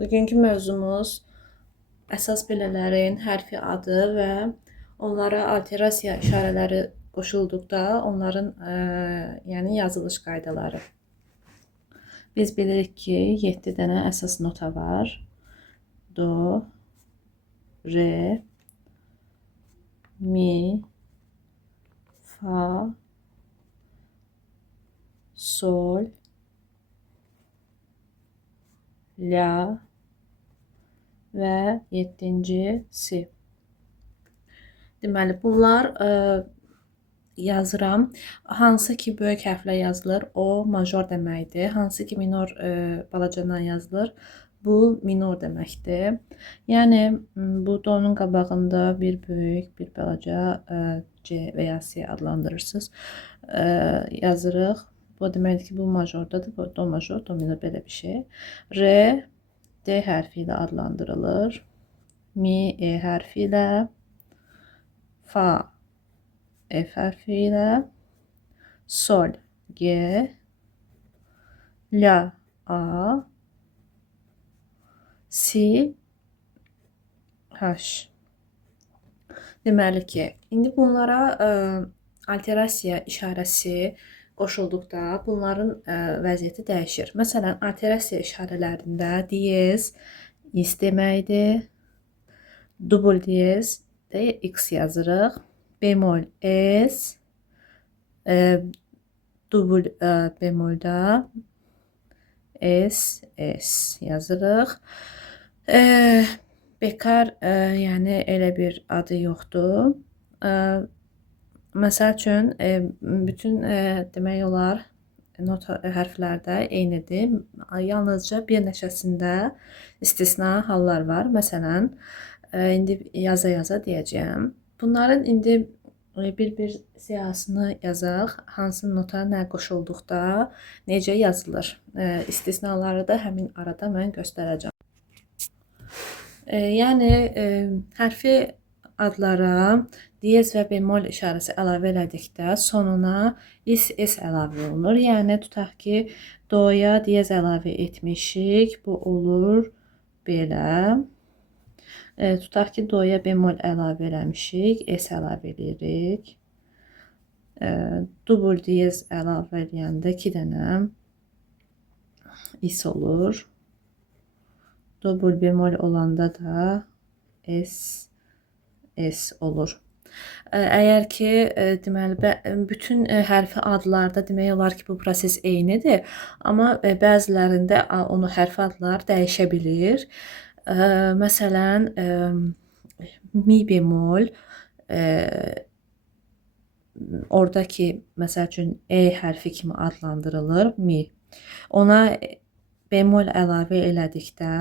Bugünkü mövzumuz əsas belələrin hərfi adı və onlara alterasiya işarələri qoşulduqda onların yəni yazılış qaydaları. Biz bilirik ki, 7 dənə əsas nota var. Do, re, mi, fa, sol, la və 7-ci si. Deməli, bunlar yazıram. Hansı ki böyük hərflə yazılır, o major deməkdir. Hansı ki minor balacadan yazılır, bu minor deməkdir. Yəni, bu donun qabağında bir böyük, bir balaca C və ya C adlandırırsınız. Yazırıq. Bu deməkdir ki, bu majordadır. Bu do major, do minor belə bir şey. Re, D hərfi ilə adlandırılır. Mi, E hərfi ilə. Fa, F hərfi ilə. Sol, G. La, A. Si, H. Deməli ki, indi bunlara alterasiya işarəsi qoşulduqda bunların vəziyyəti dəyişir. Məsələn, alterasiya işarələrində diyez is deməkdir. Dubl diyez də x yazırıq. Bemol s. Dubl bemolda s, s yazırıq. Bekar, yəni elə bir adı yoxdur. Məsəl üçün, bütün demək olar nota hərflərdə eynidir. Yalnızca bir neçəsində istisna hallar var. Məsələn, indi yaza-yaza deyəcəyəm. Bunların indi bir-bir siyahısını yazaq. Hansı nota nə qoşulduqda necə yazılır. İstisnaları da həmin arada mən göstərəcəm. Yəni, hərfi adlara diyez və bemol işarəsi əlavə elədikdə sonuna is, s əlavə olunur. Yəni, tutaq ki, doya diyez əlavə etmişik. Bu olur belə. Tutaq ki, doya bemol əlavə eləmişik. S əlavə edirik. Dubl diyez əlavə eləyəndə 2 dənə is olur. Dubl bemol olanda da S, S olur. Əgər ki, deməli, bütün hərfi adlarda demək olar ki, bu proses eynidir. Amma bəzilərində onu hərfi adlar dəyişə bilir. Məsələn, mi bemol, oradakı, məsəl üçün, E hərfi kimi adlandırılır, mi. Ona bemol əlavə elədikdə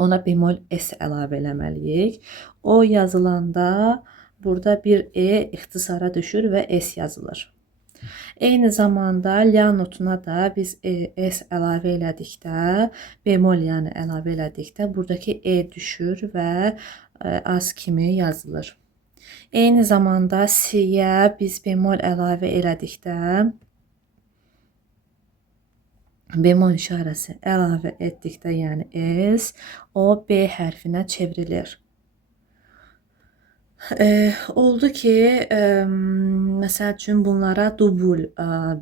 ona bemol S əlavə eləməliyik. O yazılanda burada bir E ixtisara düşür və S yazılır. Eyni zamanda la notuna da biz S əlavə elədikdə, bemol yəni əlavə elədikdə buradakı E düşür və az kimi yazılır. Eyni zamanda siyə biz bemol əlavə elədikdə bemol işarəsi əlavə etdikdə, yəni S, o B hərfinə çevrilir. Oldu ki, məsəl üçün bunlara dubl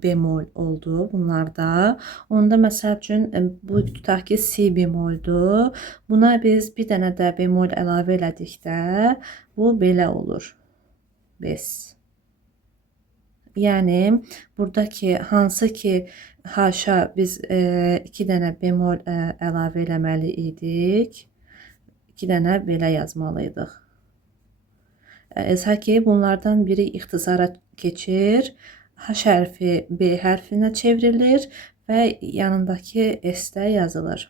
bemol oldu bunlarda. Onda məsəl üçün bu tutaq ki, si bemoldur. Buna biz bir dənə də bemol əlavə elədikdə bu belə olur. Bes. Yəni, buradakı hansı ki, haşa biz 2 dənə bemol əlavə eləməli idik. 2 dənə belə yazmalıydıq. Ki, bunlardan biri ixtisara keçir. H hərfi B hərfinə çevrilir və yanındakı S də yazılır.